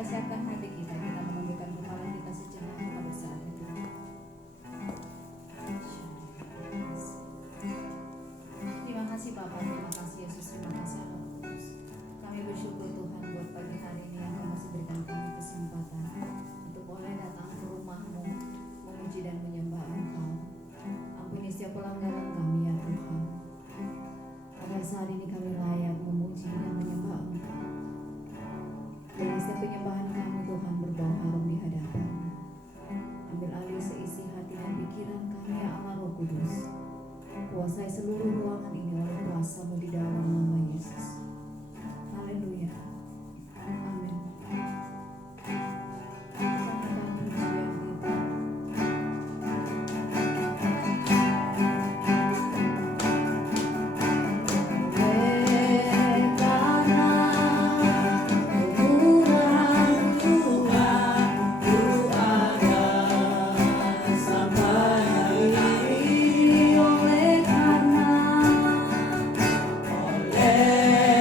kita siapkan hati kita menundukkan kepala kita sejenak, kita bersaat itu. Terima kasih Bapa, terima kasih Yesus, terima kasih Roh Kudus. Kami bersyukur Tuhan buat pagi hari ini yang Kau masih berikan kami kesempatan untuk boleh datang ke rumah-Mu, memuji dan menyembah Engkau. Ampuni setiap pelanggaran kami ya Tuhan. Agar saat ini kami layak memuji dan menyembah Engkau. Dan setiap penyembahan kami Tuhan berbau harum di hadapan-Mu. Ambil alih seisi hati dan pikiran kami ya Allah Roh Kudus. Kuasai seluruh ruangan ini oleh kuasa-Mu di dalam nama Yesus. Haleluya. Amin. Sambutkan pujian kita. Oleh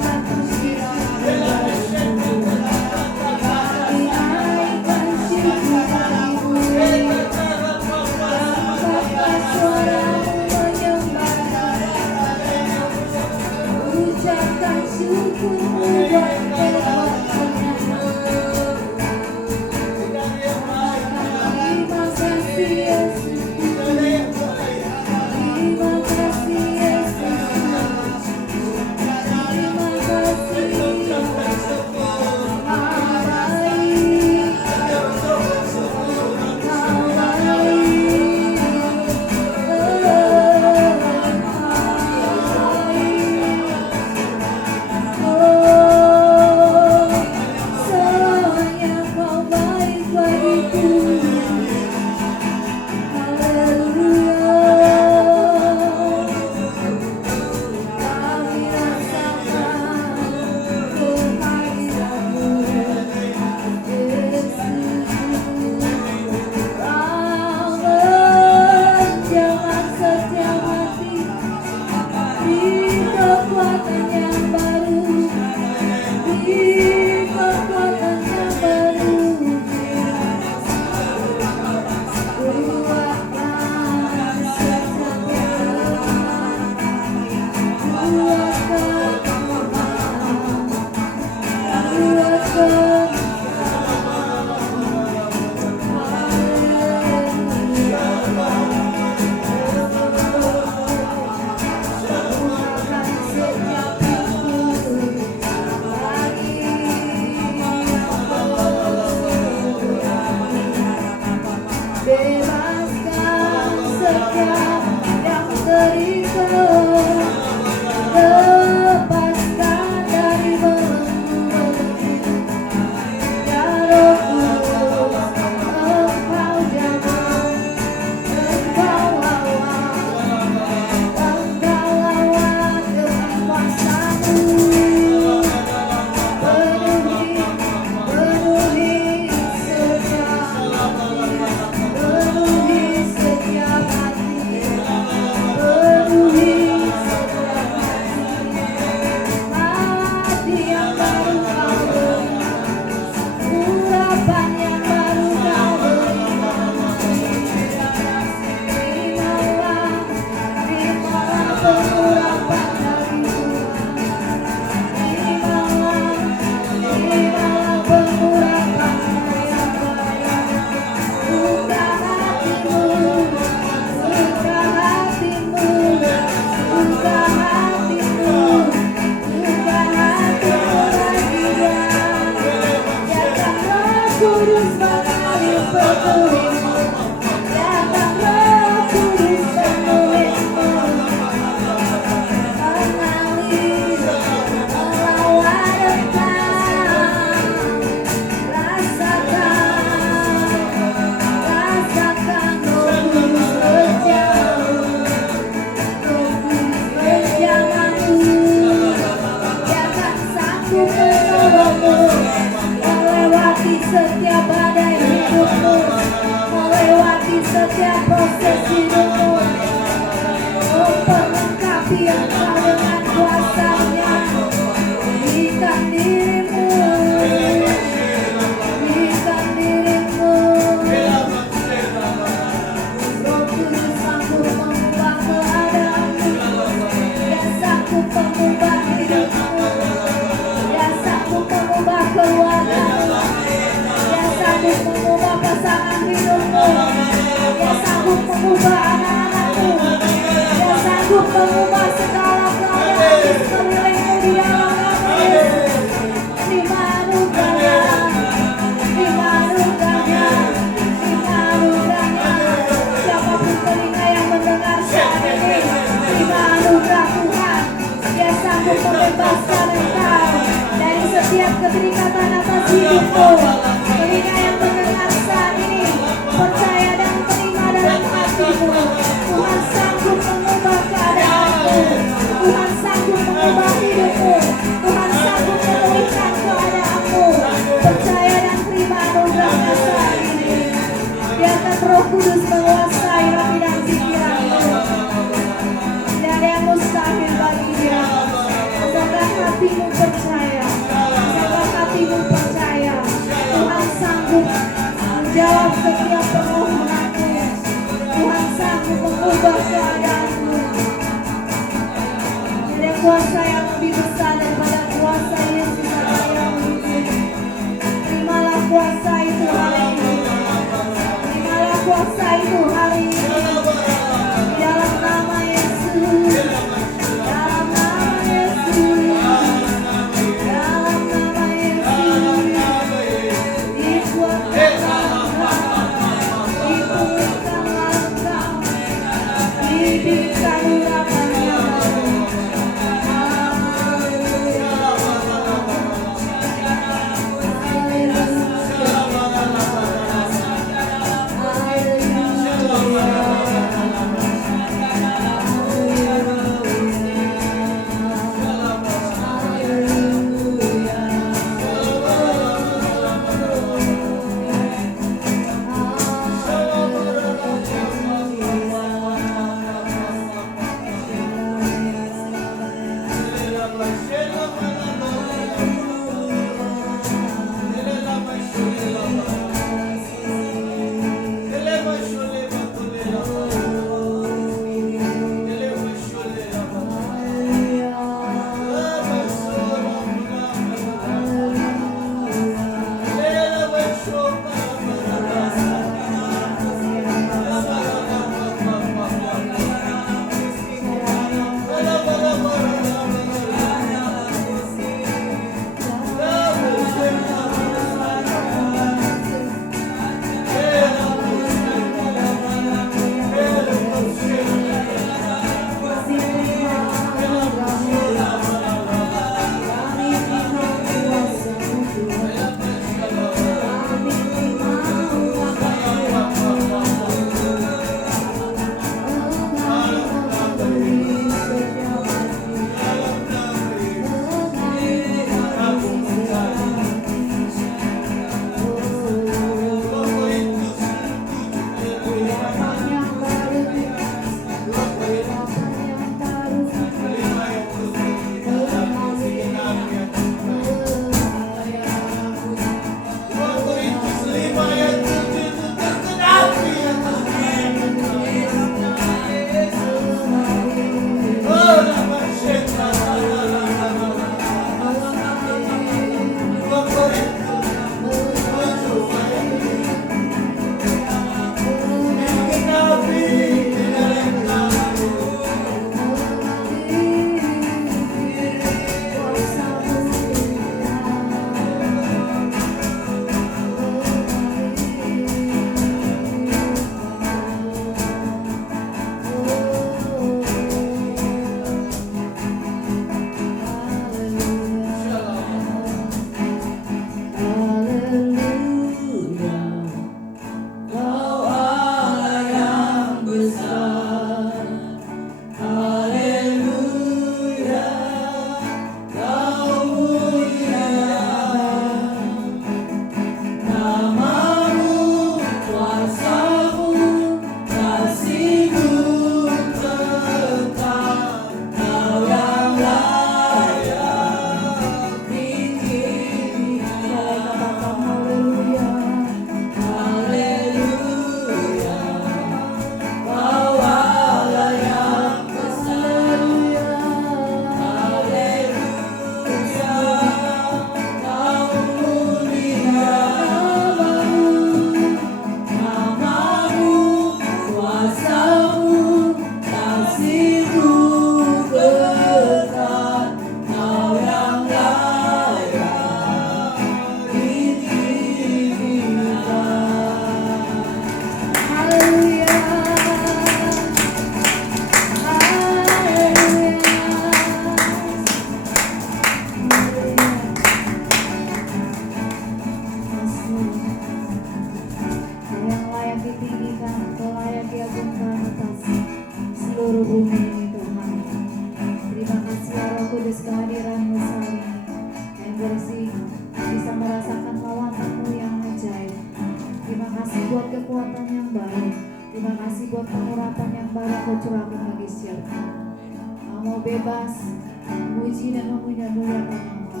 Terima kasih buat pengurapan yang baru Kau curahkan bagi setiap kami. Kau mau bebas, memuji dan memuliakan nama-Mu.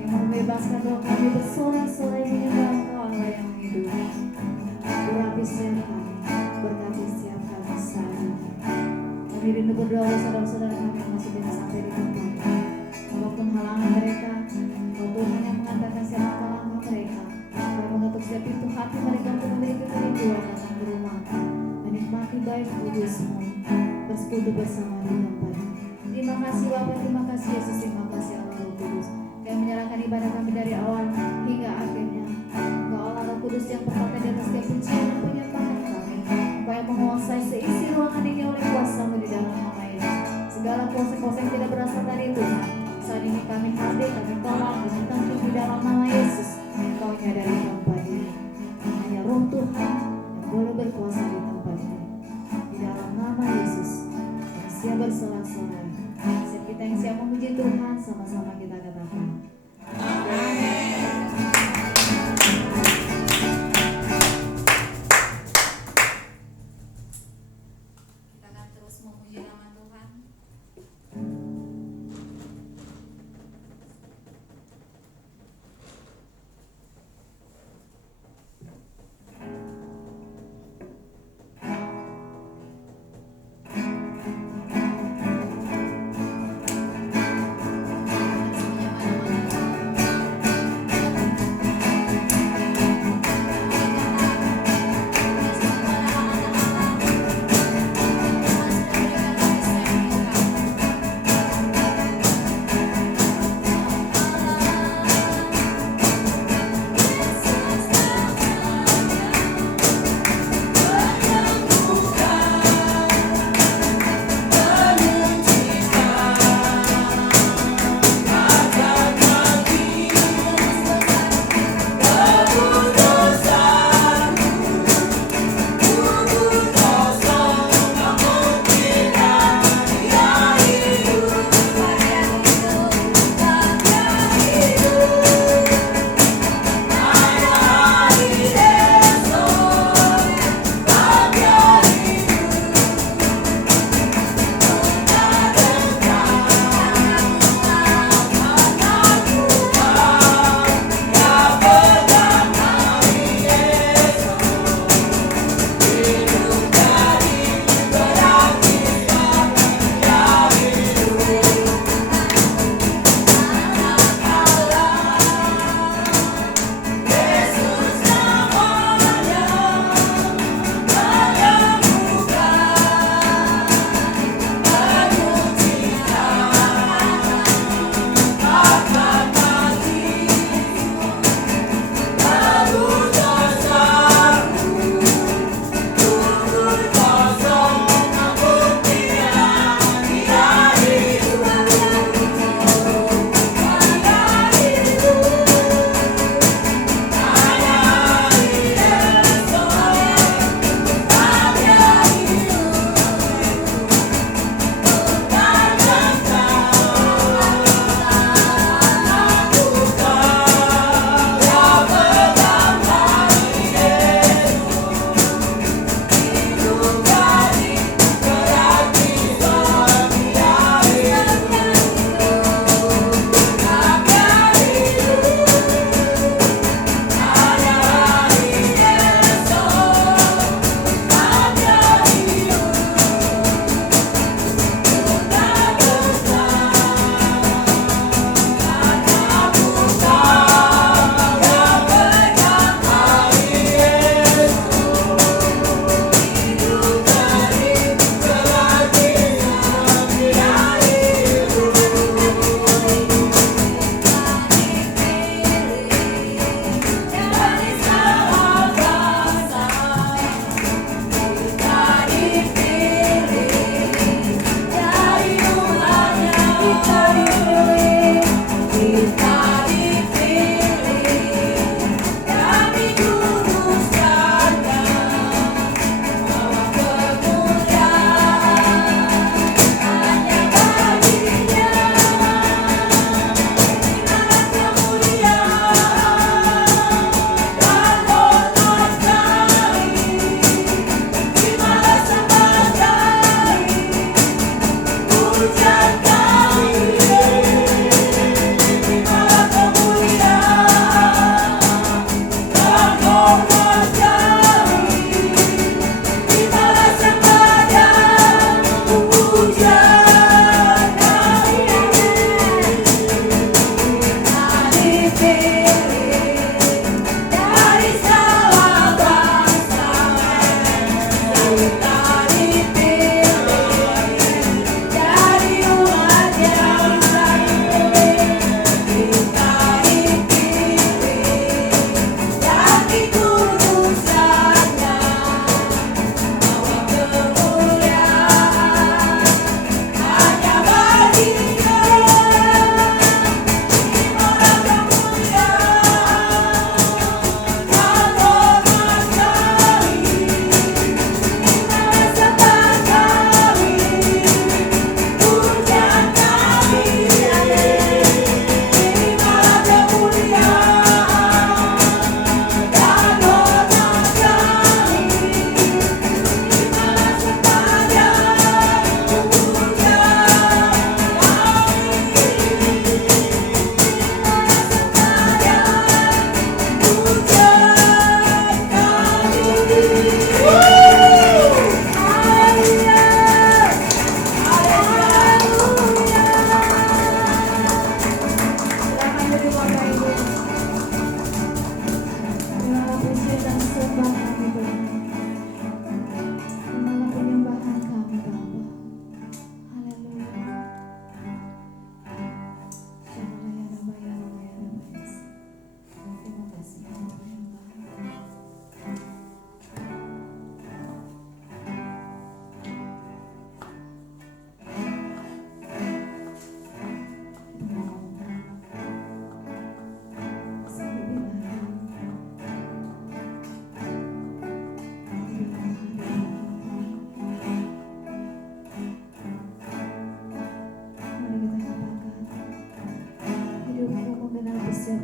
Yang mau membebaskan roh kami bersorak-sorai menyembah Engkau Allah yang hidup. Urapi setiap kami, berkati setiap kami saat ini. Kami rindu berdoa saudara-saudara kami yang masih tidak sampai di tempat ini. Apapun halangan mereka, Kau Tuhan yang mengatakan siapa langkah mereka. Kau mengetuk setiap pintu hati mereka untuk memiliki kerinduan datang ke rumah. Menikmati baik kudus-Mu, bersekutu bersama di tempat ini. Terima kasih Bapa, terima kasih Yesus, terima kasih Allah Roh Kudus. Kami menyerahkan ibadah kami dari awal hingga akhirnya. Engkau Allah Roh Kudus yang berkata di atas setiap pujian dan penyembahan kami. Engkau yang menguasai seisi ruangan ini oleh kuasa-Mu di dalam nama Yesus. Segala kuasa-kuasa yang tidak berasal dari Tuhan, saat ini kami hadir, kami tolak, kami tangkap di dalam nama Yesus. Engkau dari tempat ini. Hanya Roh Tuhan yang boleh berkuasa di tempat ini. Di dalam nama Yesus, yang siap bersorak-sorai. Setiap kita yang siap memuji Tuhan, sama-sama kita katakan. Kita akan terus memuji nama Tuhan.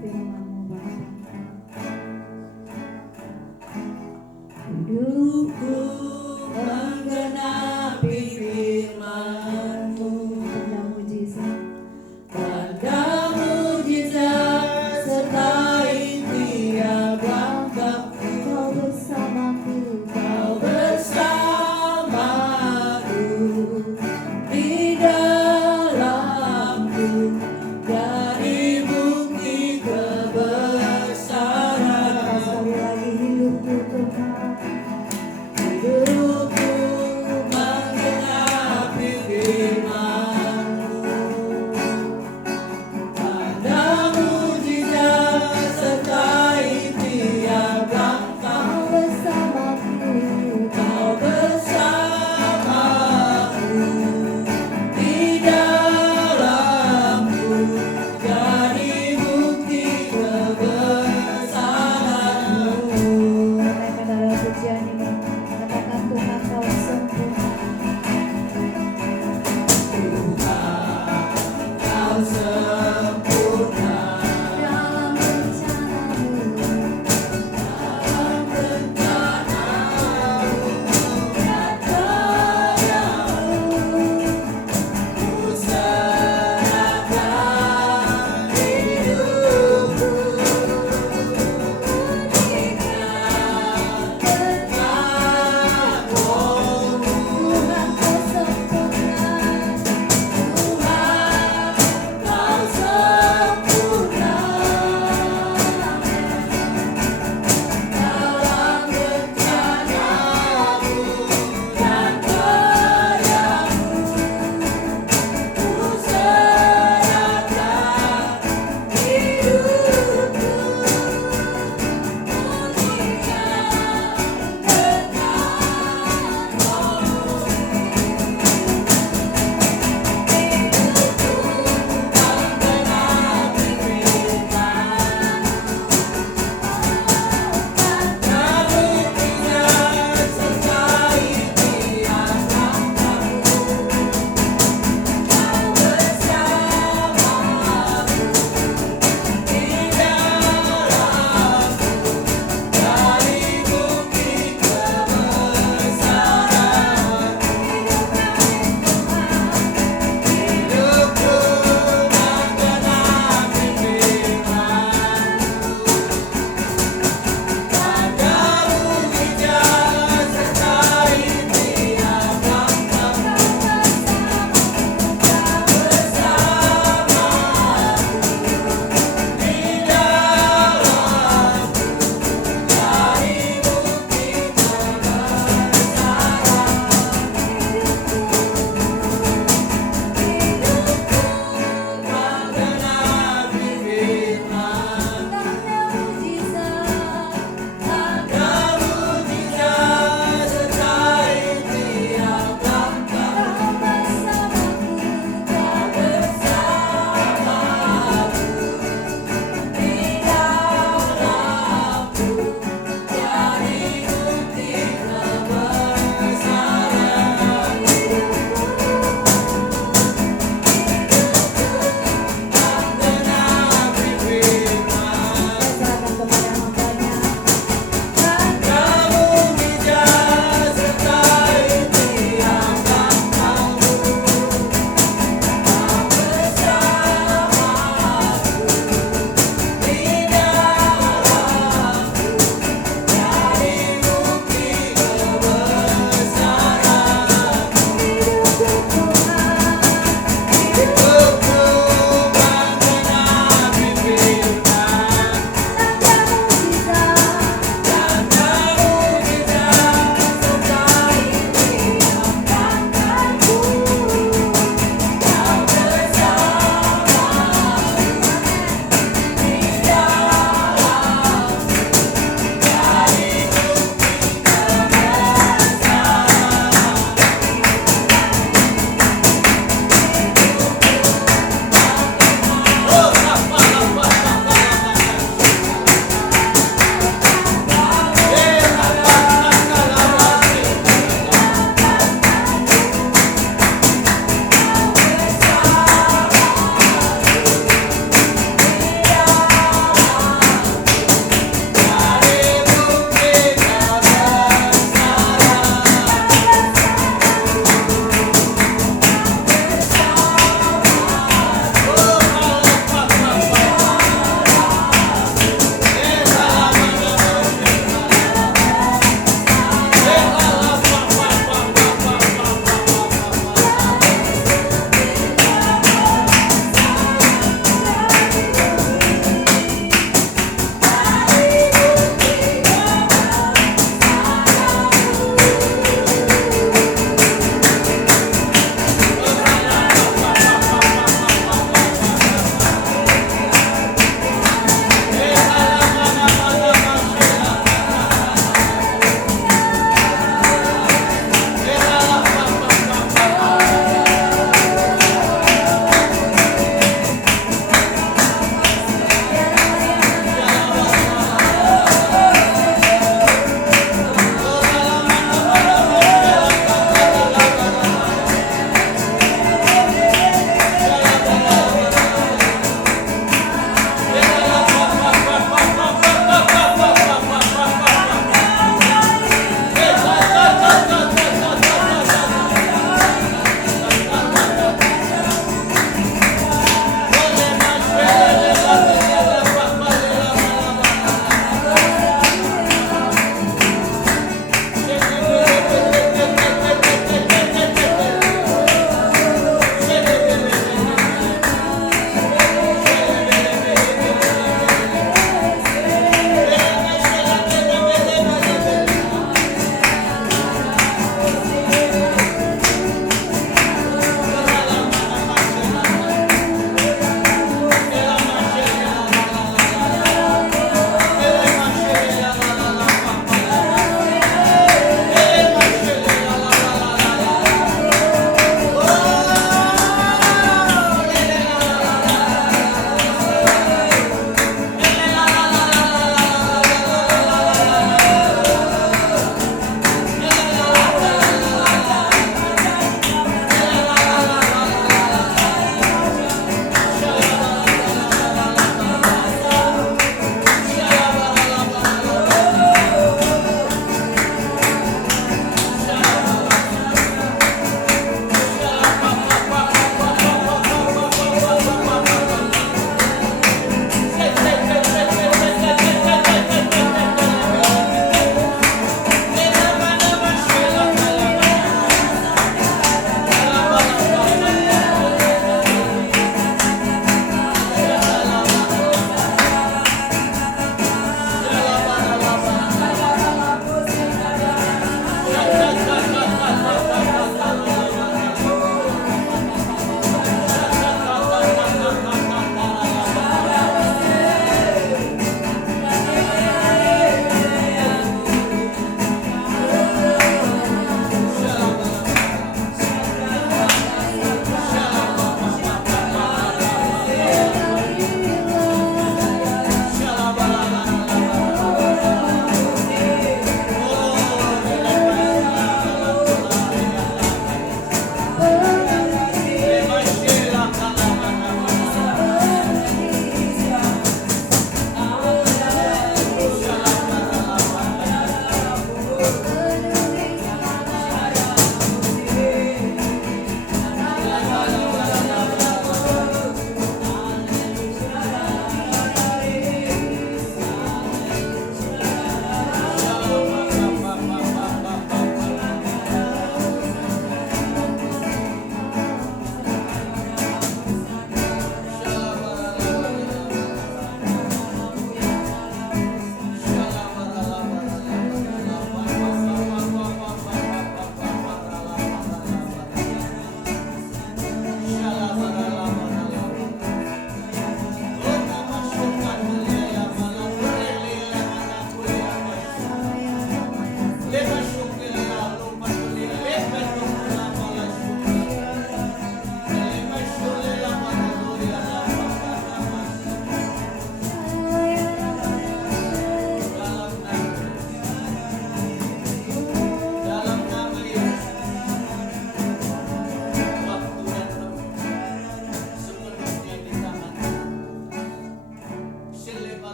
firman-Mu Bapa. Hidupku menggenapi firman-Mu, Tanda mujizat, tanda mujizat sertai tiap langkahku. Kau bersamaku, Kau bersamaku di dalamku, dari bukti kebenaran.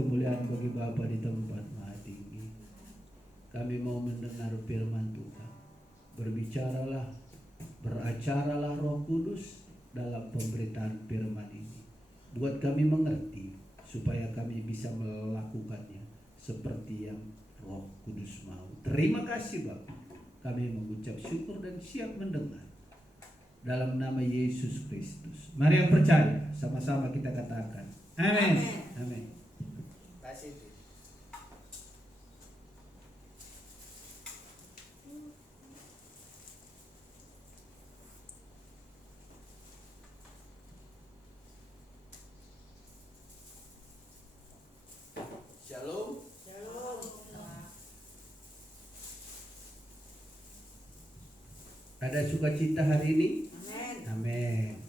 kemuliaan bagi Bapa di tempat maha tinggi. Kami mau mendengar firman Tuhan. Berbicaralah, beracaralah Roh Kudus dalam pemberitaan firman ini. Buat kami mengerti supaya kami bisa melakukannya seperti yang Roh Kudus mau. Terima kasih Bapa. Kami mengucap syukur dan siap mendengar. Dalam nama Yesus Kristus. Mari yang percaya, sama-sama kita katakan. Amin. Amin. Kasih. Shalom. Ada sukacita hari ini? Amin.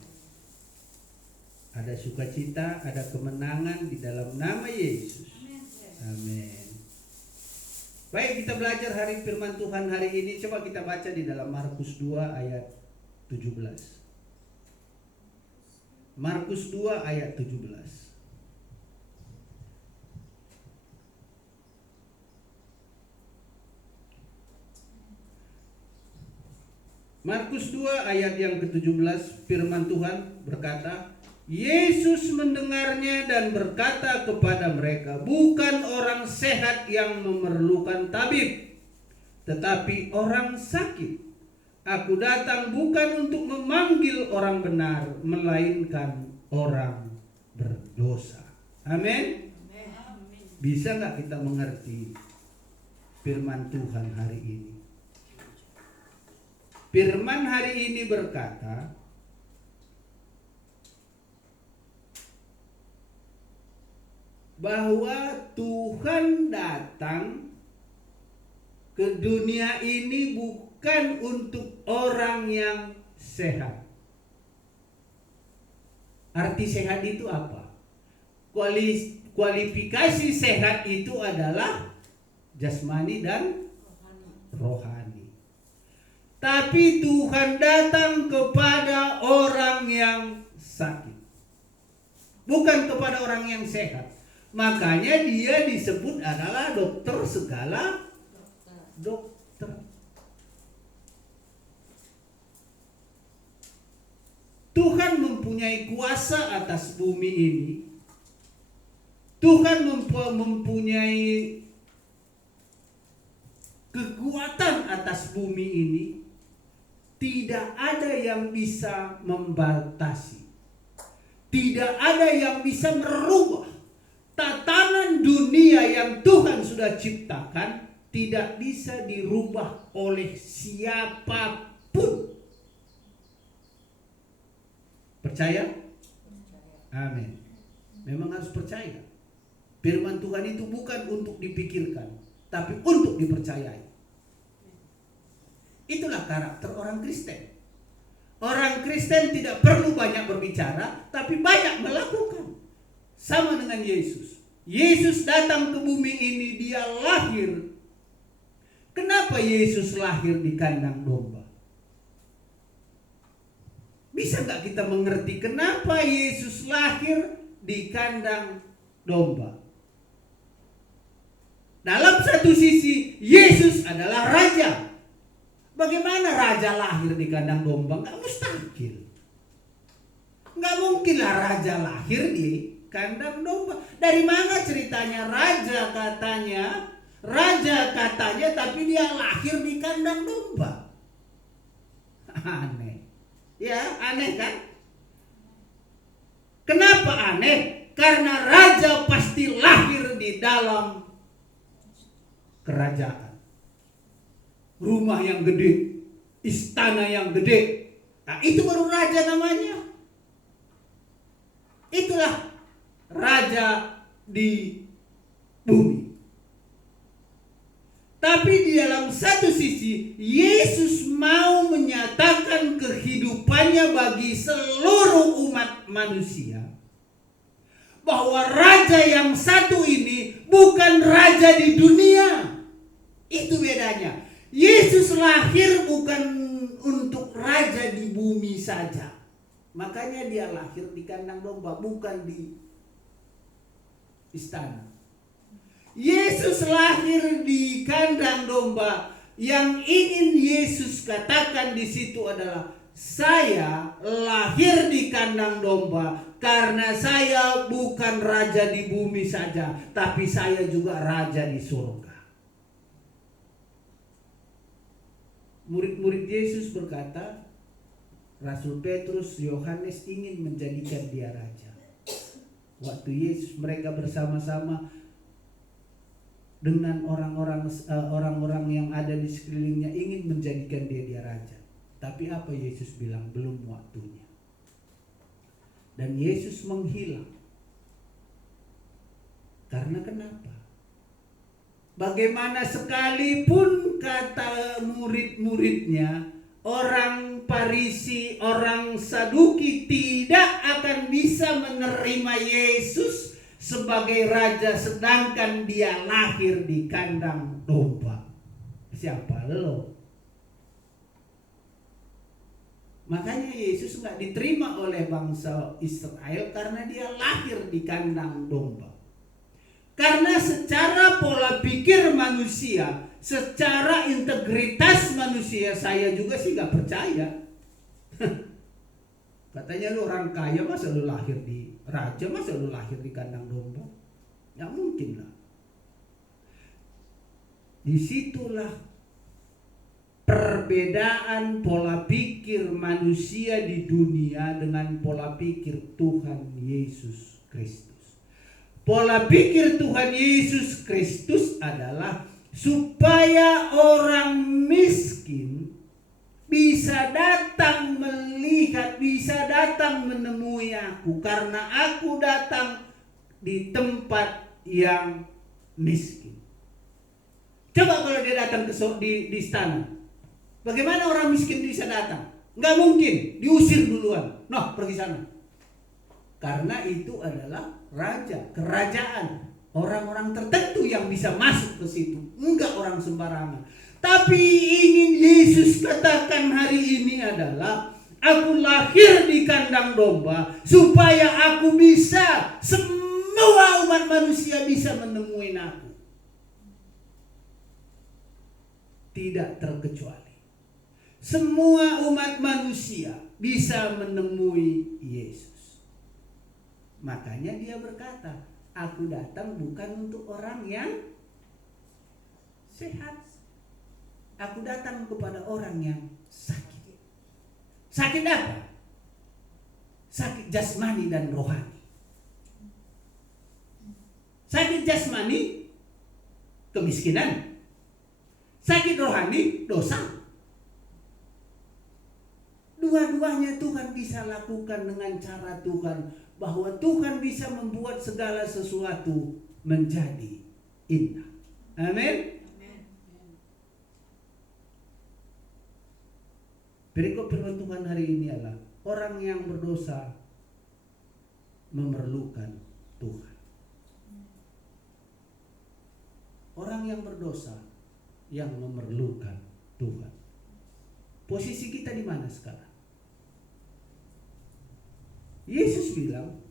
Ada sukacita, ada kemenangan di dalam nama Yesus. Amin. Baik, kita belajar hari firman Tuhan hari ini. Coba kita baca di dalam Markus 2 ayat 17. Markus 2 ayat 17. Markus 2 ayat yang ke-17, firman Tuhan berkata, Yesus mendengarnya dan berkata kepada mereka, bukan orang sehat yang memerlukan tabib, tetapi orang sakit. Aku datang bukan untuk memanggil orang benar, melainkan orang berdosa. Amin. Bisa gak kita mengerti firman Tuhan hari ini? Firman hari ini berkata, bahwa Tuhan datang ke dunia ini bukan untuk orang yang sehat. Arti sehat itu apa? Kualifikasi sehat itu adalah jasmani dan rohani. Tapi Tuhan datang kepada orang yang sakit, bukan kepada orang yang sehat. Makanya dia disebut adalah dokter segala dokter. Tuhan mempunyai kuasa atas bumi ini. Tuhan mempunyai kekuatan atas bumi ini. Tidak ada yang bisa membatasi. Tidak ada yang bisa merubah tatanan dunia yang Tuhan sudah ciptakan. Tidak bisa dirubah oleh siapapun. Percaya? Amin. Memang harus percaya. Firman Tuhan itu bukan untuk dipikirkan, tapi untuk dipercayai. Itulah karakter orang Kristen. Orang Kristen tidak perlu banyak berbicara, tapi banyak melakukan. Sama dengan Yesus. Yesus datang ke bumi ini, dia lahir. Kenapa Yesus lahir di kandang domba? Bisa gak kita mengerti kenapa Yesus lahir di kandang domba? Dalam satu sisi, Yesus adalah raja. Bagaimana raja lahir di kandang domba? Gak mustahil. Gak mungkinlah raja lahir di kandang domba. Dari mana ceritanya raja katanya tapi dia lahir di kandang domba? Aneh. Ya, aneh kan? Kenapa aneh? Karena raja pasti lahir di dalam kerajaan. Rumah yang gede, istana yang gede. Nah, itu baru raja namanya. Itulah raja di bumi. Tapi di dalam satu sisi, Yesus mau menyatakan kehidupannya bagi seluruh umat manusia. Bahwa raja yang satu ini bukan raja di dunia. Itu bedanya. Yesus lahir bukan untuk raja di bumi saja. Makanya dia lahir di kandang domba, bukan di istana. Yesus lahir di kandang domba. Yang ingin Yesus katakan di situ adalah, saya lahir di kandang domba karena saya bukan raja di bumi saja, tapi saya juga raja di surga. Murid-murid Yesus berkata, Rasul Petrus, Yohanes ingin menjadikan dia raja. Waktu Yesus mereka bersama-sama dengan orang-orang yang ada di sekelilingnya ingin menjadikan dia raja. Tapi apa Yesus bilang? Belum waktunya. Dan Yesus menghilang. Karena kenapa? Bagaimana sekalipun kata murid-muridnya, orang Farisi, orang Saduki tidak akan bisa menerima Yesus sebagai raja, sedangkan dia lahir di kandang domba. Siapa lo? Makanya Yesus nggak diterima oleh bangsa Israel karena dia lahir di kandang domba. Karena secara pola pikir manusia, secara integritas manusia, saya juga sih nggak percaya. Katanya lu orang kaya, masa lu lahir di raja, masa lu lahir di kandang domba? Nggak mungkin lah. Disitulah perbedaan pola pikir manusia di dunia dengan pola pikir Tuhan Yesus Kristus. Pola pikir Tuhan Yesus Kristus adalah supaya orang miskin bisa datang melihat, bisa datang menemui aku, karena aku datang di tempat yang miskin. Coba kalau dia datang di istana, bagaimana orang miskin bisa datang? Nggak mungkin, diusir duluan. Noh, pergi sana. Karena itu adalah raja, kerajaan. Orang-orang tertentu yang bisa masuk ke situ, enggak orang sembarangan. Tapi ingin Yesus katakan hari ini adalah, aku lahir di kandang domba supaya aku bisa, semua umat manusia bisa menemui aku. Tidak terkecuali. Semua umat manusia bisa menemui Yesus. Makanya dia berkata, aku datang bukan untuk orang yang sehat. Aku datang kepada orang yang sakit. Sakit apa? Sakit jasmani dan rohani. Sakit jasmani, kemiskinan. Sakit rohani, dosa. Dua-duanya Tuhan bisa lakukan dengan cara Tuhan, bahwa Tuhan bisa membuat segala sesuatu menjadi indah. Amin. Perikop firman Tuhan hari ini adalah, orang yang berdosa memerlukan Tuhan. Orang yang berdosa yang memerlukan Tuhan. Posisi kita di mana sekarang? Yesus bilang,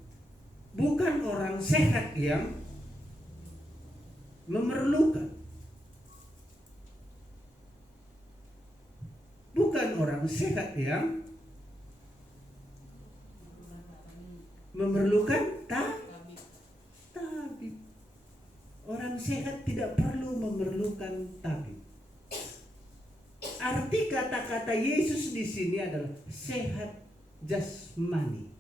bukan orang sehat yang memerlukan. Bukan orang sehat yang memerlukan tabib. Orang sehat tidak perlu memerlukan tabib. Arti kata-kata Yesus di sini adalah sehat jasmani,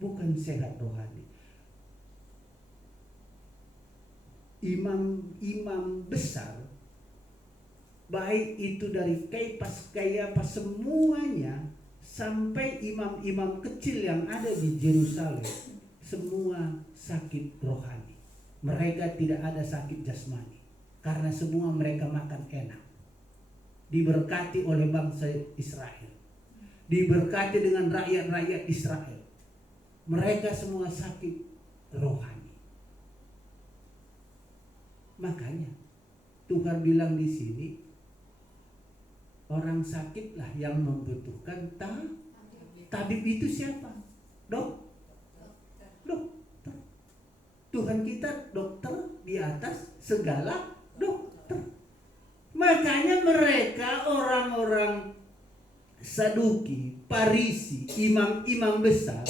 bukan sehat rohani. Imam-imam besar, baik itu dari Kayafas semuanya, sampai imam-imam kecil yang ada di Yerusalem, semua sakit rohani. Mereka tidak ada sakit jasmani, karena semua mereka makan enak. Diberkati oleh bangsa Israel, diberkati dengan rakyat-rakyat Israel. Mereka semua sakit rohani. Makanya Tuhan bilang di sini, orang sakitlah yang membutuhkan tabib. Itu siapa? Dokter. Tuhan kita dokter di atas segala dokter. Makanya mereka orang-orang Saduki, Farisi, imam-imam besar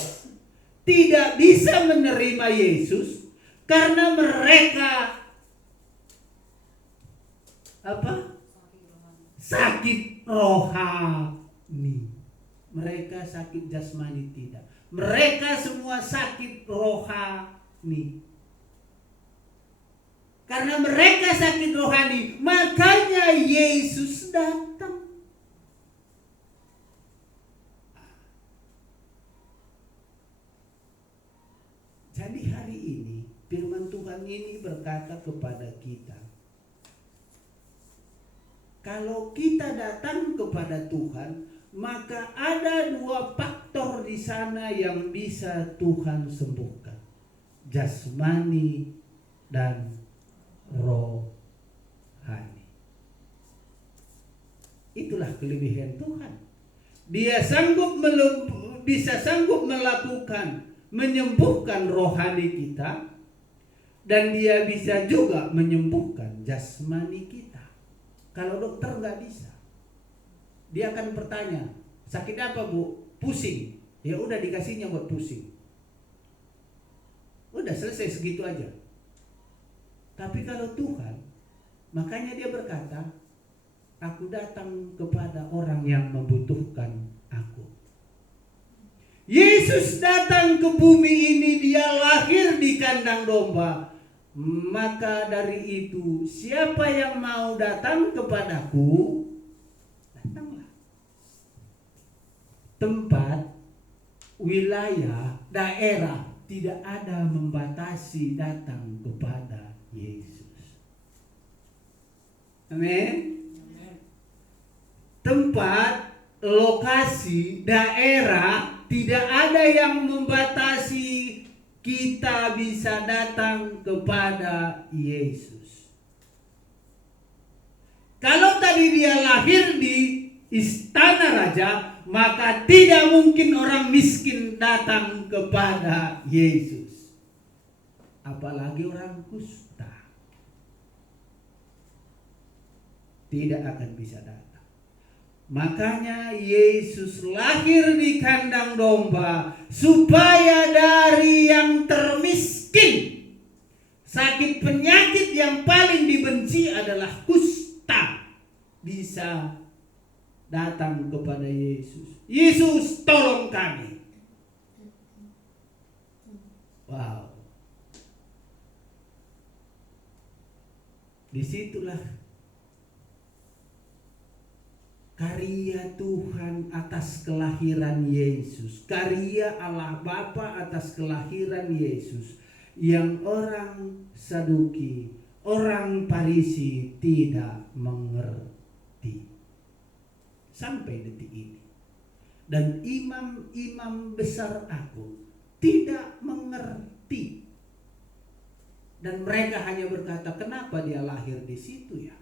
tidak bisa menerima Yesus karena mereka sakit rohani. Mereka sakit jasmani tidak. Mereka semua sakit rohani. Karena mereka sakit rohani, makanya Yesus datang. Jadi hari ini firman Tuhan ini berkata kepada kita, kalau kita datang kepada Tuhan, maka ada dua faktor di sana yang bisa Tuhan sembuhkan. Jasmani dan rohani. Itulah kelebihan Tuhan. Dia bisa sanggup melakukan, menyembuhkan rohani kita, dan dia bisa juga menyembuhkan jasmani kita. Kalau dokter nggak bisa, dia akan bertanya, sakit apa bu? Pusing. Ya udah dikasihnya buat pusing. Udah selesai segitu aja. Tapi kalau Tuhan, makanya dia berkata, aku datang kepada orang yang membutuhkan aku. Yesus datang ke bumi ini, dia lahir di kandang domba. Maka dari itu, siapa yang mau datang kepadaku, datanglah. Tempat, wilayah, daerah tidak ada membatasi datang kepada Yesus. Amin. Tempat, lokasi, daerah tidak ada yang membatasi kita bisa datang kepada Yesus. Kalau tadi dia lahir di istana raja, maka tidak mungkin orang miskin datang kepada Yesus. Apalagi orang kusta. Tidak akan bisa datang. Makanya Yesus lahir di kandang domba supaya dari yang termiskin, sakit penyakit yang paling dibenci adalah kusta, bisa datang kepada Yesus. Yesus, tolong kami. Wow. Disitulah karya Tuhan atas kelahiran Yesus, karya Allah Bapa atas kelahiran Yesus, yang orang Saduki, orang Farisi tidak mengerti sampai detik ini. Dan imam-imam besar aku tidak mengerti. Dan mereka hanya berkata, kenapa dia lahir di situ ya?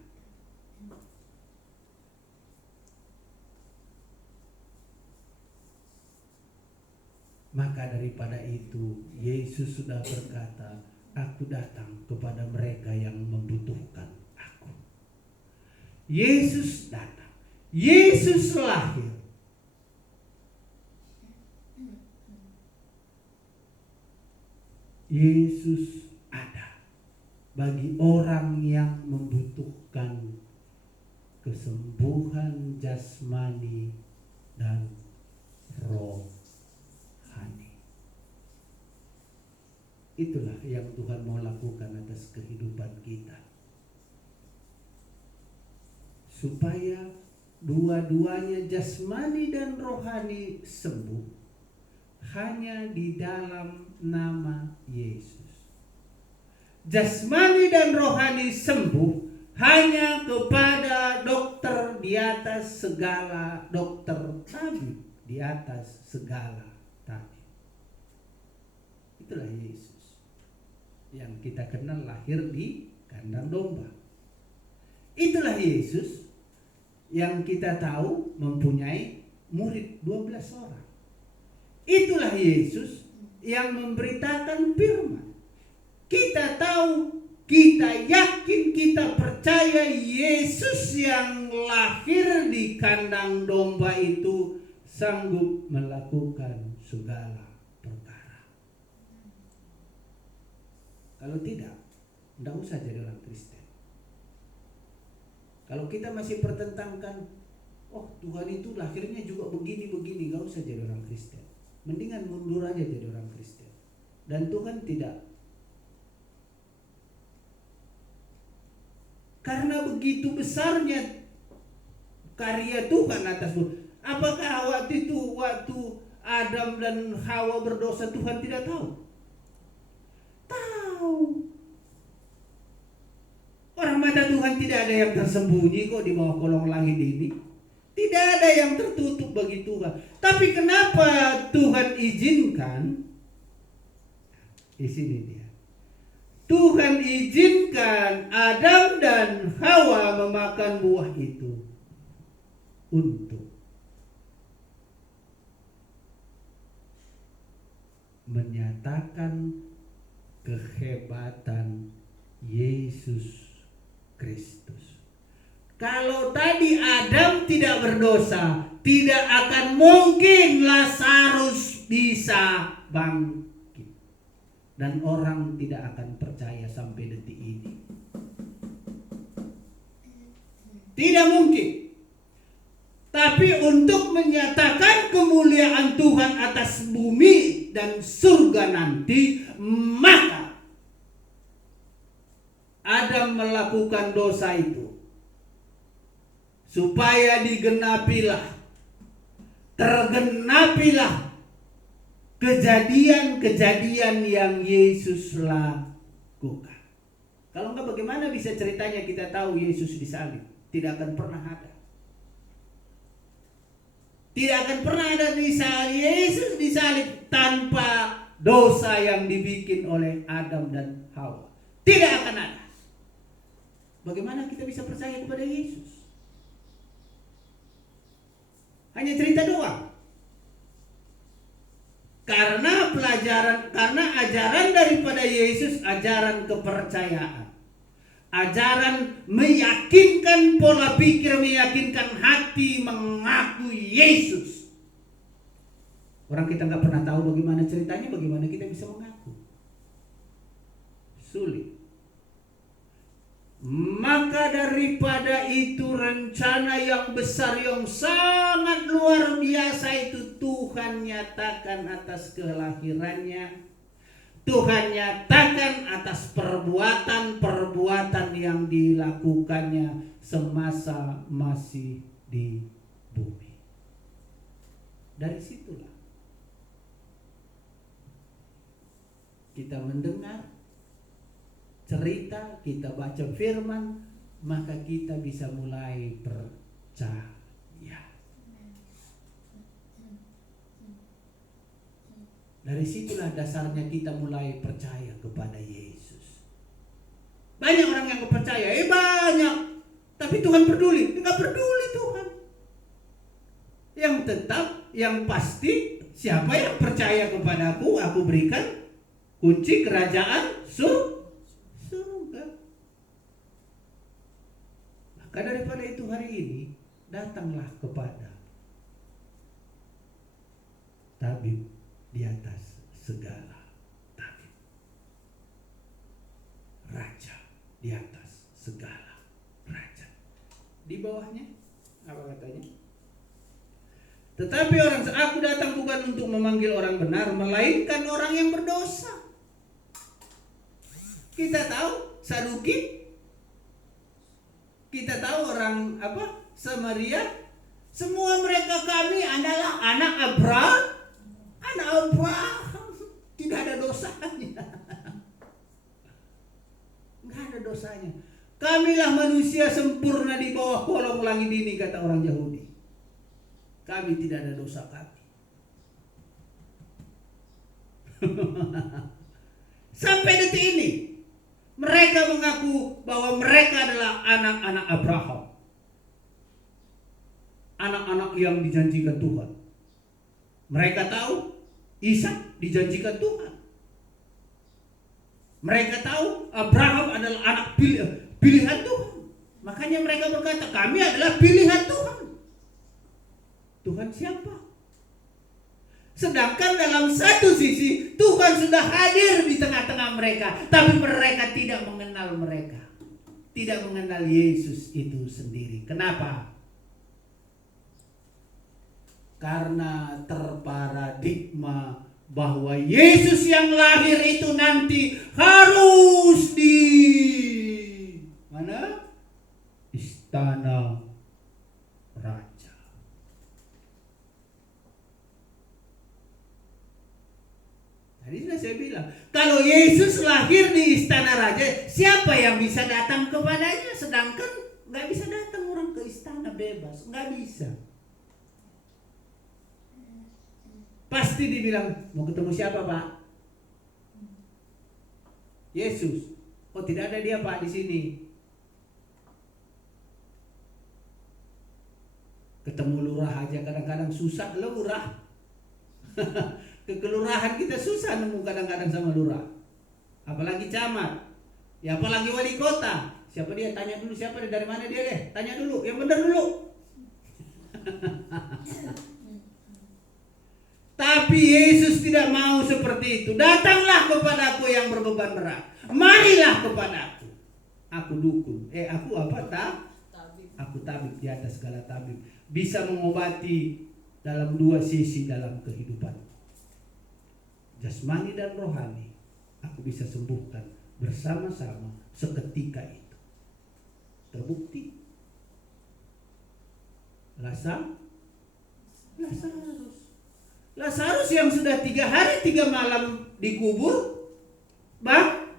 Maka daripada itu, Yesus sudah berkata, aku datang kepada mereka yang membutuhkan aku. Yesus datang. Yesus lahir. Yesus ada bagi orang yang membutuhkan kesembuhan jasmani dan rohani. Itulah yang Tuhan mau lakukan atas kehidupan kita, supaya dua-duanya jasmani dan rohani sembuh hanya di dalam nama Yesus. Jasmani dan rohani sembuh hanya kepada dokter di atas segala dokter, tabib di atas segala tabib. Itulah Yesus yang kita kenal lahir di kandang domba. Itulah Yesus yang kita tahu mempunyai murid 12 orang. Itulah Yesus yang memberitakan firman. Kita tahu kita yakin, kita percaya Yesus yang lahir di kandang domba itu sanggup melakukan segala perkara. Kalau tidak usah jadi orang Kristen. Kalau kita masih pertentangkan, oh Tuhan itu lahirnya juga begini-begini, gak usah jadi orang Kristen. Mendingan mundur aja jadi orang Kristen. Dan Tuhan tidak. Karena begitu besarnya karya Tuhan atas bumi. Apakah waktu Adam dan Hawa berdosa Tuhan tidak tahu? Tahu. Orang mata Tuhan tidak ada yang tersembunyi kok di bawah kolong langit ini. Tidak ada yang tertutup bagi Tuhan. Tapi kenapa Tuhan izinkan? Di sini dia. Tuhan izinkan Adam dan Hawa memakan buah itu untuk menyatakan kehebatan Yesus Kristus. Kalau tadi Adam tidak berdosa, tidak akan mungkin Lazarus bisa bangkit. Dan orang tidak akan percaya sampai detik ini. Tidak mungkin. Tapi untuk menyatakan kemuliaan Tuhan atas bumi dan surga nanti, maka Adam melakukan dosa itu supaya tergenapilah kejadian-kejadian yang Yesus lakukan. Kalau enggak, bagaimana bisa ceritanya kita tahu Yesus disalib? Tidak akan pernah ada. Tidak akan pernah ada Yesus disalib tanpa dosa yang dibikin oleh Adam dan Hawa. Tidak akan ada. Bagaimana kita bisa percaya kepada Yesus? Hanya cerita doang. Karena ajaran daripada Yesus, ajaran kepercayaan. Ajaran meyakinkan pola pikir, meyakinkan hati, mengakui Yesus. Orang kita nggak pernah tahu bagaimana ceritanya, bagaimana kita bisa mengaku? Sulit. Maka daripada itu rencana yang besar, yang sangat luar biasa itu Tuhan nyatakan atas kelahirannya. Tuhan nyatakan atas perbuatan-perbuatan yang dilakukannya semasa masih di bumi. Dari situlah kita mendengar cerita, kita baca firman, maka kita bisa mulai percaya. Dari situlah dasarnya kita mulai percaya kepada Yesus. Banyak orang yang percaya, banyak. Tapi Tuhan peduli? Enggak peduli Tuhan. Yang tetap, yang pasti, siapa yang percaya kepadaku, aku berikan kunci kerajaan surga. Maka daripada itu hari ini, datanglah kepada tabib di atas segala tabib, raja di atas segala raja. Di bawahnya apa katanya? Tetapi aku datang bukan untuk memanggil orang benar, melainkan orang yang berdosa. Kita tahu Saduki, kita tahu orang Samaria, semua mereka kami adalah anak Abraham. Tidak ada dosanya. Tidak ada dosanya. Kamilah manusia sempurna di bawah kolong langit ini, kata orang Yahudi. Kami tidak ada dosa kami. Sampai detik ini mereka mengaku bahwa mereka adalah anak-anak Abraham, anak-anak yang dijanjikan Tuhan. Mereka tahu Ishak dijanjikan Tuhan. Mereka tahu Abraham adalah anak pilihan Tuhan. Makanya mereka berkata, kami adalah pilihan Tuhan. Tuhan siapa? Sedangkan dalam satu sisi Tuhan sudah hadir di tengah-tengah mereka, tapi mereka tidak mengenal mereka. Tidak mengenal Yesus itu sendiri. Kenapa? Karena terparadigma bahwa Yesus yang lahir itu nanti harus di mana? Istana raja. Tadi sudah saya bilang, kalau Yesus lahir di istana raja, siapa yang bisa datang kepadanya? Sedangkan nggak bisa datang orang ke istana bebas, nggak bisa. Pasti dibilang, mau ketemu siapa Pak? Yesus. Oh tidak ada dia Pak di sini. Ketemu lurah aja kadang-kadang susah, lurah. Ke kelurahan kita susah nemu kadang-kadang sama lurah. Apalagi camat. Ya apalagi wali kota. Siapa dia? Tanya dulu siapa dia, dari mana dia deh. Tanya dulu, yang benar dulu. Tapi Yesus tidak mau seperti itu. Datanglah kepadaku yang berbeban berat. Marilah kepadaku. Aku dukun. Aku apa Aku tabib di atas segala tabib. Bisa mengobati dalam dua sisi dalam kehidupan. Jasmani dan rohani. Aku bisa sembuhkan bersama-sama seketika itu. Terbukti. Lazarus yang sudah 3 hari 3 malam dikubur bangkit.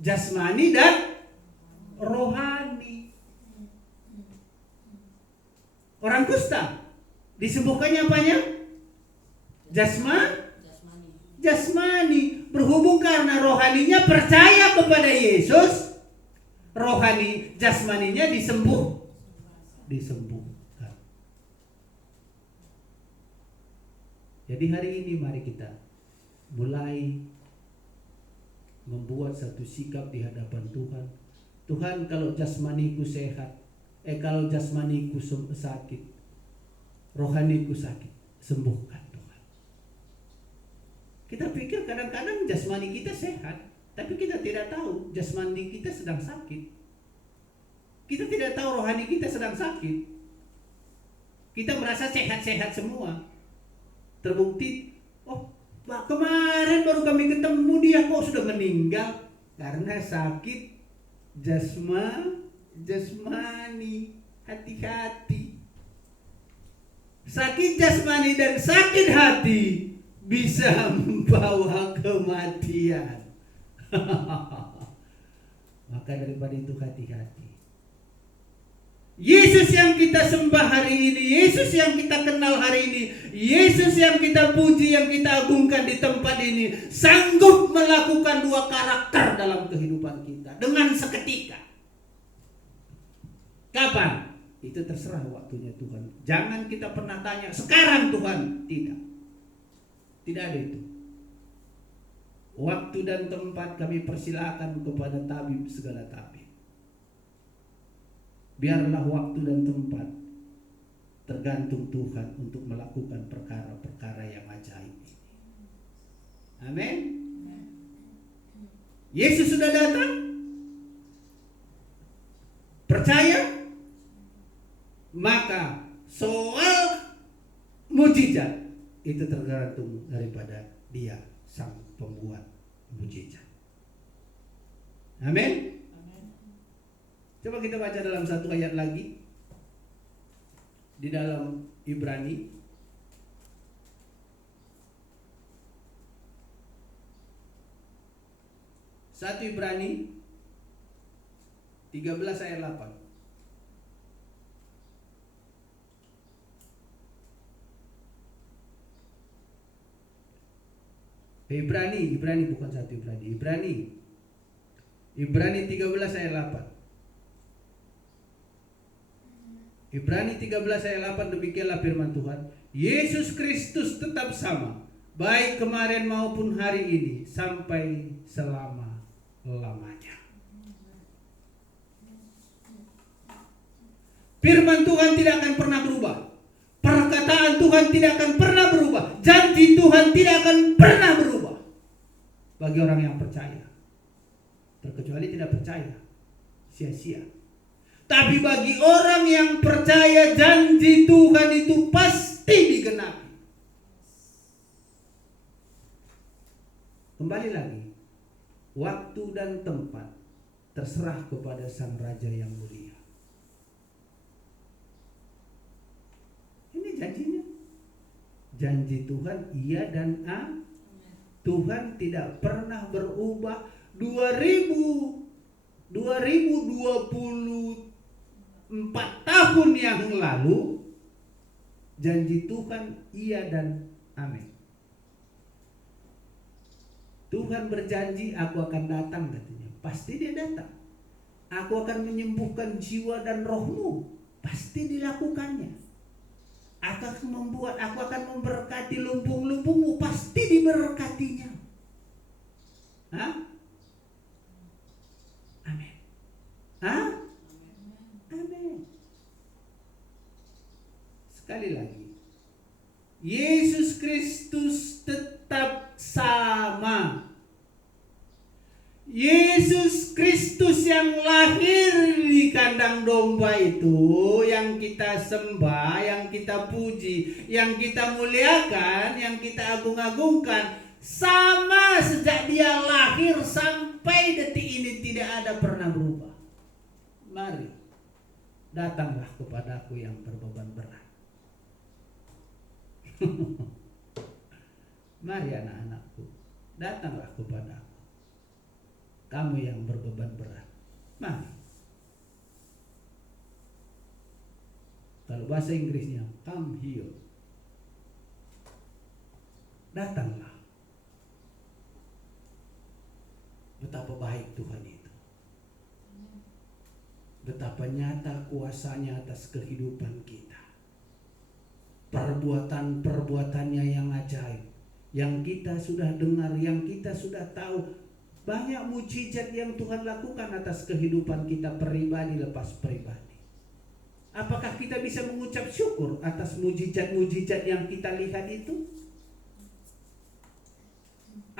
Jasmani dan rohani. Orang kusta disembuhkannya apanya? Jasmani. Berhubung karena rohaninya percaya kepada Yesus, rohani jasmaninya disembuhkan. Jadi hari ini mari kita mulai membuat satu sikap di hadapan Tuhan. Tuhan, kalau jasmaniku sehat, kalau jasmaniku sakit, rohaniku sakit, sembuhkan Tuhan. Kita pikir kadang-kadang jasmani kita sehat, tapi kita tidak tahu jasmani kita sedang sakit. Kita tidak tahu rohani kita sedang sakit. Kita merasa sehat-sehat semua. Terbukti, kemarin baru kami ketemu dia kok sudah meninggal karena sakit jasmani. Hati-hati. Sakit jasmani dan sakit hati bisa membawa kematian. Maka daripada itu hati-hati. Yesus yang kita sembah hari ini, Yesus yang kita kenal hari ini, Yesus yang kita puji, yang kita agungkan di tempat ini, sanggup melakukan 2 karakter dalam kehidupan kita dengan seketika. Kapan? Itu terserah waktunya Tuhan. Jangan kita pernah tanya, sekarang Tuhan. Tidak ada itu. Waktu dan tempat kami persilakan kepada tabib segala tabib. Biarlah waktu dan tempat tergantung Tuhan untuk melakukan perkara-perkara yang ajaib ini. Amin. Yesus sudah datang. Percaya? Maka soal mujizat itu tergantung daripada Dia, sang pembuat mujizat. Amin. Coba kita baca dalam satu ayat lagi di dalam Ibrani. Satu Ibrani 13 ayat 8. Ibrani bukan satu Ibrani. Ibrani 13 ayat 8. Ibrani 13 ayat 8, demikianlah firman Tuhan. Yesus Kristus tetap sama baik kemarin maupun hari ini, sampai selama-lamanya. Firman Tuhan tidak akan pernah berubah. Perkataan Tuhan tidak akan pernah berubah. Janji Tuhan tidak akan pernah berubah. Bagi orang yang percaya. Terkecuali tidak percaya, sia-sia. Tapi bagi orang yang percaya, janji Tuhan itu pasti digenapi. Kembali lagi, waktu dan tempat terserah kepada Sang Raja yang mulia. Ini janjinya. Janji Tuhan iya dan amin. Tuhan tidak pernah berubah. 2024 tahun yang lalu, janji Tuhan iya dan amin. Tuhan berjanji, aku akan datang katanya. Pasti dia datang. Aku akan menyembuhkan jiwa dan rohmu. Pasti dilakukannya. Aku akan memberkati lumbung-lumbungmu. Pasti diberkatinya. Hah? Amin. Hah? Amin. Sekali lagi, Yesus Kristus tetap sama. Yesus Kristus yang lahir di kandang domba itu, yang kita sembah, yang kita puji, yang kita muliakan, yang kita agung-agungkan, sama sejak dia lahir sampai detik ini, tidak ada pernah berubah. Mari, datanglah kepadaku yang berbeban berat. Mari anak-anakku, datanglah kepadaku, kamu yang berbeban berat. Mari. Kalau bahasa Inggrisnya, come here. Datanglah. Betapa baik Tuhan itu. Betapa nyata kuasanya atas kehidupan kita. Perbuatan-perbuatannya yang ajaib, yang kita sudah dengar, yang kita sudah tahu. Banyak mujizat yang Tuhan lakukan atas kehidupan kita pribadi lepas pribadi. Apakah kita bisa mengucap syukur atas mujizat-mujizat yang kita lihat itu?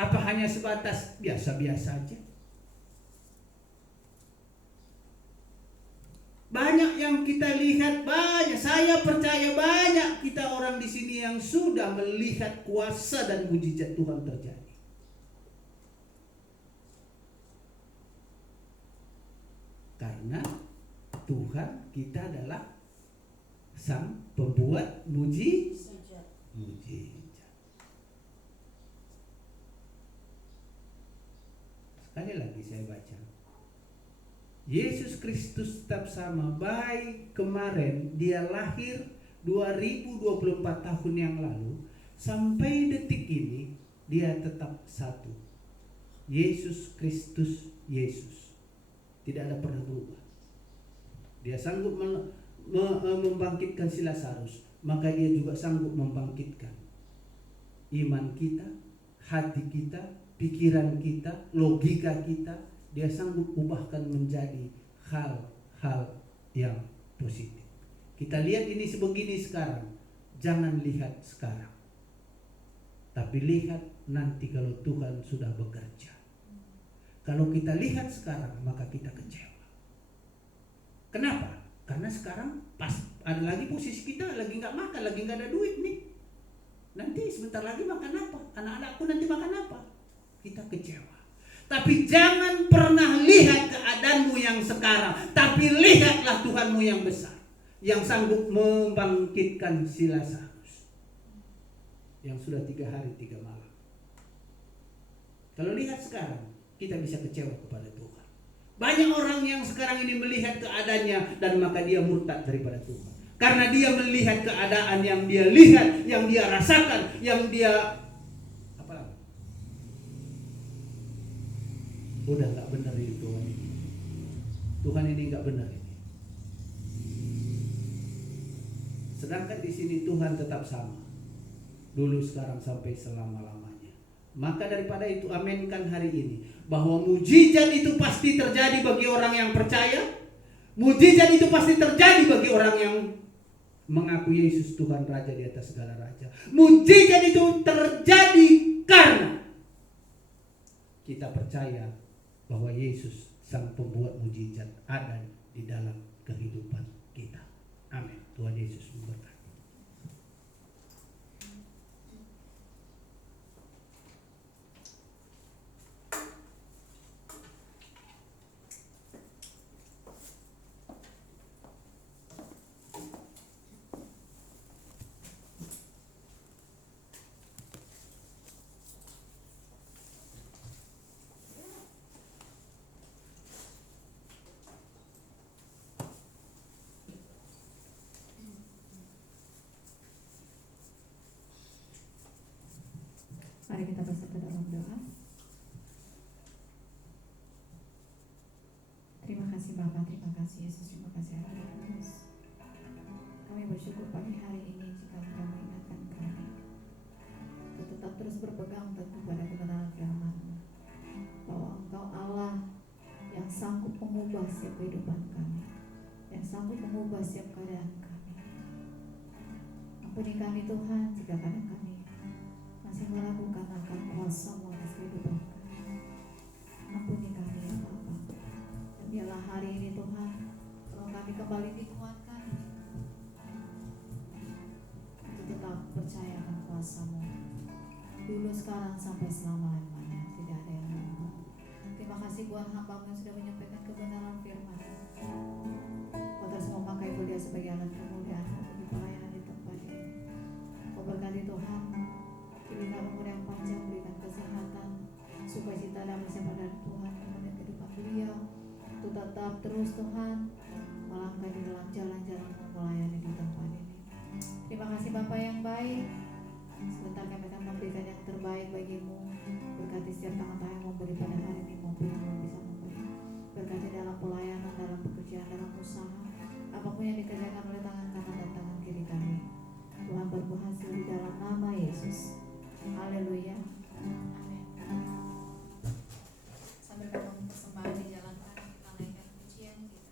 Apa hanya sebatas biasa-biasa saja? Banyak yang kita lihat, banyak. Saya percaya banyak kita orang di sini yang sudah melihat kuasa dan mujizat Tuhan terjadi. Karena Tuhan kita adalah Sang pembuat mujizat. Sekali lagi saya baca. Yesus Kristus tetap sama, baik kemarin dia lahir 2024 tahun yang lalu sampai detik ini dia tetap satu. Yesus Kristus Yesus. Tidak ada pernah berubah. Dia sanggup membangkitkan si Lazarus, maka dia juga sanggup membangkitkan iman kita, hati kita, pikiran kita, logika kita. Dia sanggup ubahkan menjadi hal-hal yang positif. Kita lihat ini sebegini sekarang, jangan lihat sekarang, tapi lihat nanti kalau Tuhan sudah bekerja. Kalau kita lihat sekarang, maka kita kecewa. Kenapa? Karena sekarang pas ada lagi posisi kita lagi nggak makan, lagi nggak ada duit nih. Nanti sebentar lagi makan apa? Anak-anakku nanti makan apa? Kita kecewa. Tapi jangan pernah lihat keadaanmu yang sekarang, tapi lihatlah Tuhanmu yang besar, yang sanggup membangkitkan si Lazarus yang sudah 3 hari 3 malam. Kalau lihat sekarang, kita bisa kecewa kepada Tuhan. Banyak orang yang sekarang ini melihat keadaannya dan maka dia murtad daripada Tuhan. Karena dia melihat keadaan yang dia lihat, yang dia rasakan, yang dia udah nggak benar ini Tuhan ini. Tuhan ini nggak benar ini. Sedangkan di sini Tuhan tetap sama. dulu, sekarang, sampai selama-lamanya. Maka daripada itu, aminkan hari ini bahwa mujizat itu pasti terjadi bagi orang yang percaya. Mujizat itu pasti terjadi bagi orang yang mengaku Yesus Tuhan Raja di atas segala raja. Mujizat itu terjadi karena kita percaya bahwa Yesus sang pembuat mujizat ada di dalam kehidupan kita. Amin. Tuhan Yesus memberkati. Mari kita bersatu dalam doa. Terima kasih Bapa, terima kasih Yesus, terima kasih Roh Kudus. Kami bersyukur pagi hari ini jika Engkau mengingatkan kami untuk tetap terus berpegang teguh pada kebenaran firman-Mu, bahwa Engkau Allah yang sanggup mengubah setiap kehidupan kami, yang sanggup mengubah setiap keadaan kami. Ampuni kami Tuhan jika kadang kami masih meragukan akan kuasa-Mu atas kehidupan kami. Ampuni kami ya Bapa. Dan biarlah hari ini Tuhan, roh kami kembali dikuatkan untuk tetap percaya akan kuasa-Mu, dulu, sekarang, sampai selama-lamanya. Tidak ada yang lupa. Terima kasih buat hamba-Mu yang sudah menyampaikan kebenaran firman. Kau terus memakai dia sebagai alat kemuliaan bagi pelayanan di tempat ini. Kau berkati Tuhan, berikan umur yang panjang, berikan kesehatan, sukacita dan bersama Tuhan kemudian kehidupan beliau untuk tetap terus Tuhan melangkah di dalam jalan-jalan melayani di tempat ini. Terima kasih Bapa yang baik. Sebentar kami akan memberikan yang terbaik bagimu. Berkati setiap tangan-tangan yang memberi pada hari ini maupun yang belum bisa memberi. Berkati dalam pelayanan, dalam pekerjaan, dalam usaha, apapun yang dikerjakan oleh tangan kanan dan tangan kiri kami, Tuhan berhasil di dalam nama Yesus. Haleluya. Amin. Sambil kami persembahan dijalankan, kita naikkan pujian kita.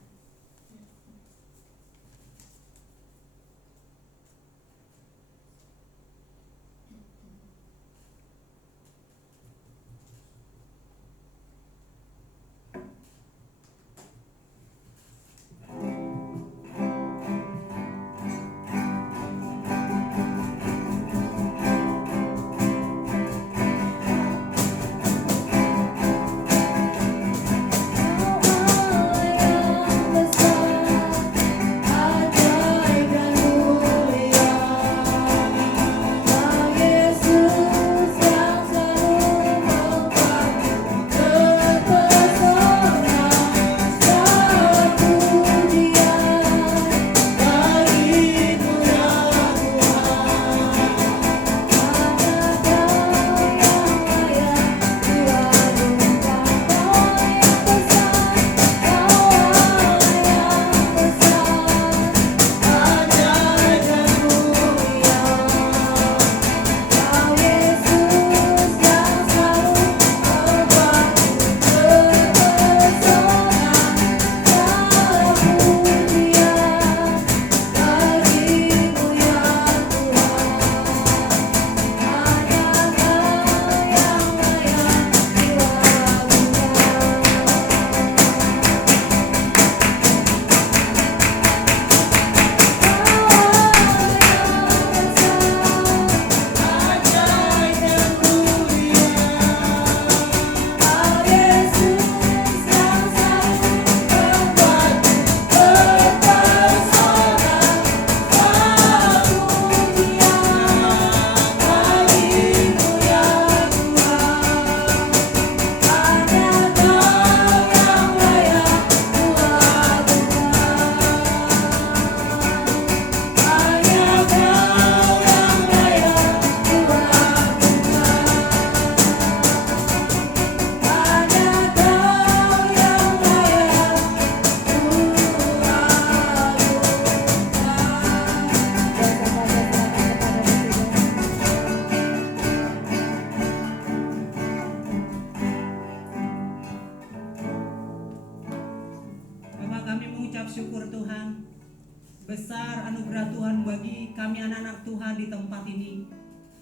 besar anugerah Tuhan bagi kami anak-anak Tuhan di tempat ini.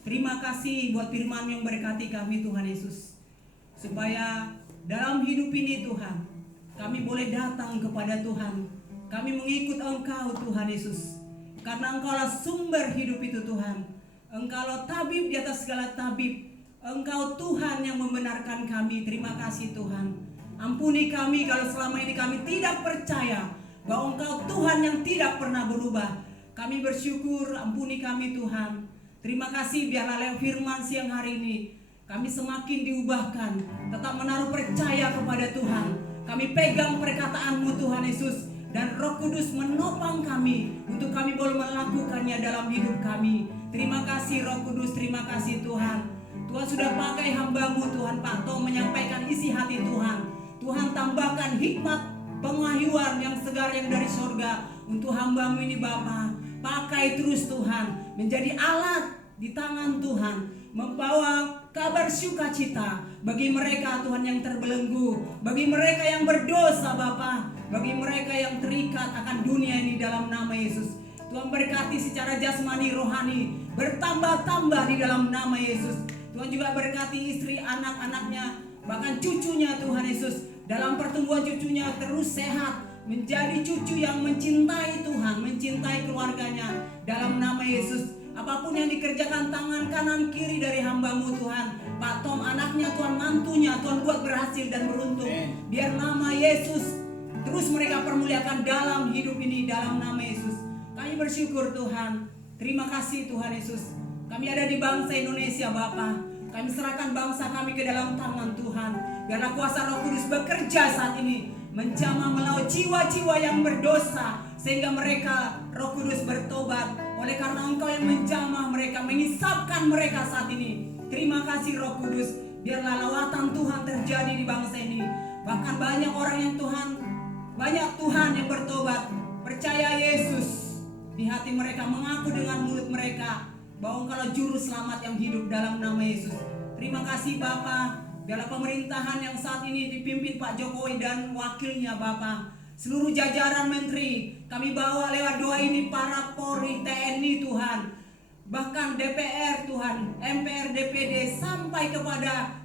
Terima kasih buat firman yang berkati kami Tuhan Yesus. Supaya dalam hidup ini Tuhan, kami boleh datang kepada Tuhan. Kami mengikut Engkau Tuhan Yesus. Karena Engkaulah sumber hidup itu Tuhan. Engkaulah tabib di atas segala tabib. Engkau Tuhan yang membenarkan kami. Terima kasih Tuhan. Ampuni kami kalau selama ini kami tidak percaya bahwa Engkau Tuhan yang tidak pernah berubah. Kami bersyukur, ampuni kami Tuhan. Terima kasih biarlah lewat firman siang hari ini kami semakin diubahkan, tetap menaruh percaya kepada Tuhan. Kami pegang perkataan-Mu Tuhan Yesus, dan Roh Kudus menopang kami untuk kami boleh melakukannya dalam hidup kami. Terima kasih Roh Kudus, terima kasih Tuhan. Tuhan sudah pakai hamba-Mu Tuhan Pak Tom menyampaikan isi hati Tuhan. Tuhan tambahkan hikmat pengwahyuan yang segar yang dari surga untuk hamba-Mu ini Bapa. Pakai terus Tuhan, menjadi alat di tangan Tuhan, membawa kabar sukacita bagi mereka Tuhan yang terbelenggu, bagi mereka yang berdosa Bapa, bagi mereka yang terikat akan dunia ini dalam nama Yesus. Tuhan berkati secara jasmani rohani, bertambah-tambah di dalam nama Yesus. Tuhan juga berkati istri anak-anaknya, bahkan cucunya Tuhan Yesus. Dalam pertumbuhan cucunya terus sehat, menjadi cucu yang mencintai Tuhan, mencintai keluarganya dalam nama Yesus. Apapun yang dikerjakan tangan kanan kiri dari hamba-Mu Tuhan, Pak Tom anaknya Tuhan, mantunya Tuhan buat berhasil dan beruntung. Biar nama Yesus terus mereka permuliakan dalam hidup ini dalam nama Yesus. Kami bersyukur Tuhan. Terima kasih Tuhan Yesus. Kami ada di bangsa Indonesia Bapa. Kami serahkan bangsa kami ke dalam tangan Tuhan. Biarlah kuasa Roh Kudus bekerja saat ini, menjamah melawan jiwa-jiwa yang berdosa, sehingga mereka Roh Kudus bertobat. Oleh karena Engkau yang menjamah mereka, mengisapkan mereka saat ini. Terima kasih Roh Kudus. Biarlah lawatan Tuhan terjadi di bangsa ini. Bahkan banyak orang yang banyak Tuhan yang bertobat, percaya Yesus di hati mereka, mengaku dengan mulut mereka bahwa Engkaulah juru selamat yang hidup dalam nama Yesus. Terima kasih Bapa. Biarlah pemerintahan yang saat ini dipimpin Pak Jokowi dan wakilnya Bapa, seluruh jajaran menteri, kami bawa lewat doa ini para Polri, TNI Tuhan, bahkan DPR Tuhan, MPR, DPD, sampai kepada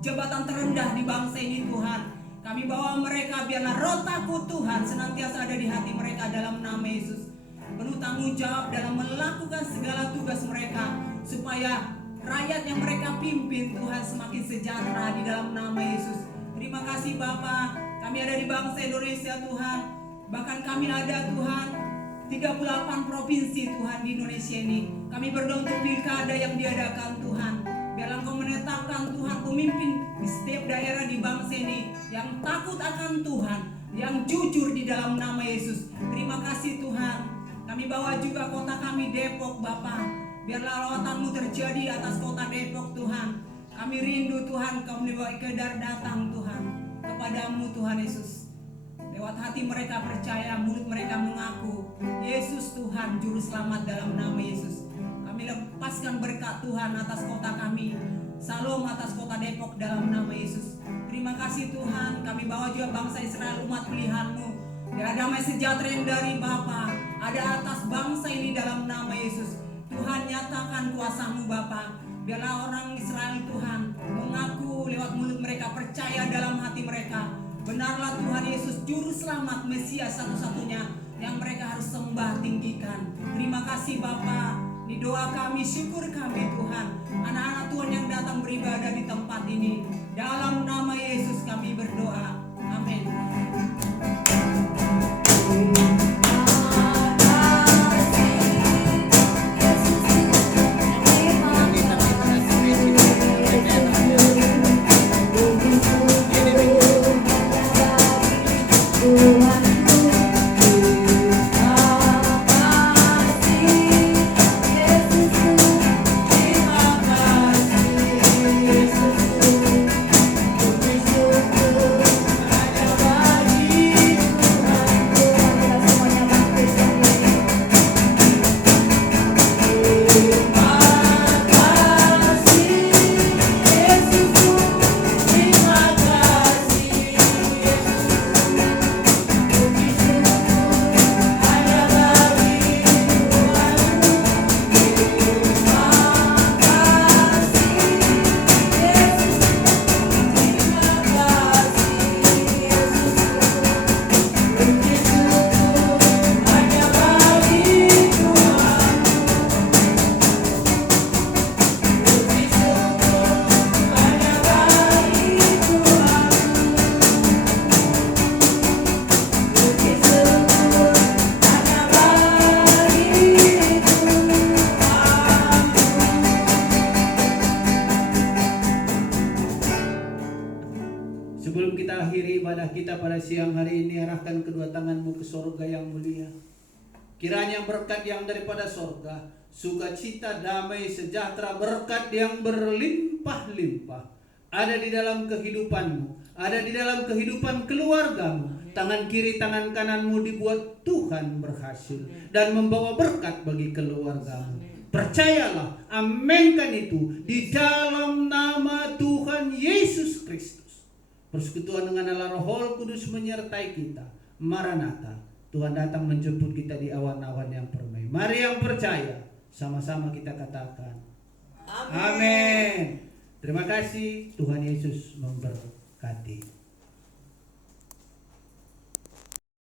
jabatan terendah di bangsa ini Tuhan. Kami bawa mereka, biarlah roh takut Tuhan senantiasa ada di hati mereka dalam nama Yesus. Penuh tanggung jawab dalam melakukan segala tugas mereka, supaya rakyat yang mereka pimpin Tuhan semakin sejahtera di dalam nama Yesus. Terima kasih Bapa. Kami ada di bangsa Indonesia Tuhan. Bahkan kami ada Tuhan 38 provinsi Tuhan di Indonesia ini. Kami berdoa untuk pilkada yang diadakan Tuhan. Biarlah Engkau menetapkan Tuhan pemimpin di setiap daerah di bangsa ini yang takut akan Tuhan, yang jujur di dalam nama Yesus. Terima kasih Tuhan. Kami bawa juga kota kami Depok Bapa. Biarlah lawatan-Mu terjadi atas kota Depok Tuhan. Kami rindu Tuhan, Kau membawa kedar datang Tuhan kepadamu Tuhan Yesus. Lewat hati mereka percaya, mulut mereka mengaku Yesus Tuhan Juru Selamat dalam nama Yesus. Kami lepaskan berkat Tuhan atas kota kami, Salom atas kota Depok dalam nama Yesus. Terima kasih Tuhan. Kami bawa juga bangsa Israel, umat pilihan-Mu. Biar damai sejahtera yang dari Bapa ada atas bangsa ini dalam nama Yesus. Tuhan nyatakan kuasa-Mu Bapa. Biarlah orang Israel Tuhan mengaku lewat mulut mereka, percaya dalam hati mereka, benarlah Tuhan Yesus Juru Selamat, Mesias satu-satunya yang mereka harus sembah tinggikan. Terima kasih Bapa. Di doa kami, syukur kami Tuhan, anak-anak Tuhan yang datang beribadah di tempat ini, dalam nama Yesus kami berdoa. Amin. Yesus ibadah kita pada siang hari ini. Arahkan kedua tanganmu ke sorga yang mulia. Kiranya berkat yang daripada sorga, sukacita, damai, sejahtera, berkat yang berlimpah-limpah ada di dalam kehidupanmu, ada di dalam kehidupan keluargamu. Tangan kiri, tangan kananmu dibuat Tuhan berhasil dan membawa berkat bagi keluargamu. Percayalah, amenkan itu di dalam nama Tuhan Yesus Kristus. Persekutuan dengan Allah Roh Kudus menyertai kita. Maranatha, Tuhan datang menjemput kita di awan-awan yang permai. Mari yang percaya, sama-sama kita katakan amin. Terima kasih, Tuhan Yesus memberkati.